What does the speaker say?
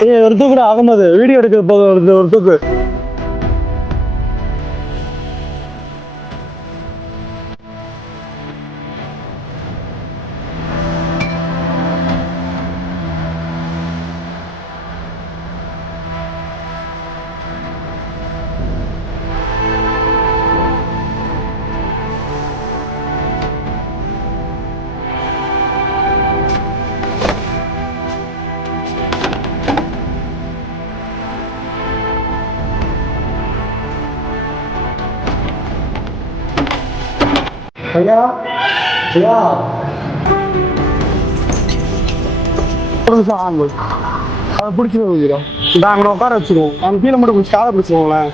ஒரு தூக்குடா அகமது வீடியோ எடுக்க போக ஒரு தூக்கு. ஐயா ஐயா அதை பிடிச்சிருவோம். இந்த அங்கே உட்கார வச்சுருவோம். அவங்க கீழே மட்டும் காலை பிடிச்சிருவோங்களேன்.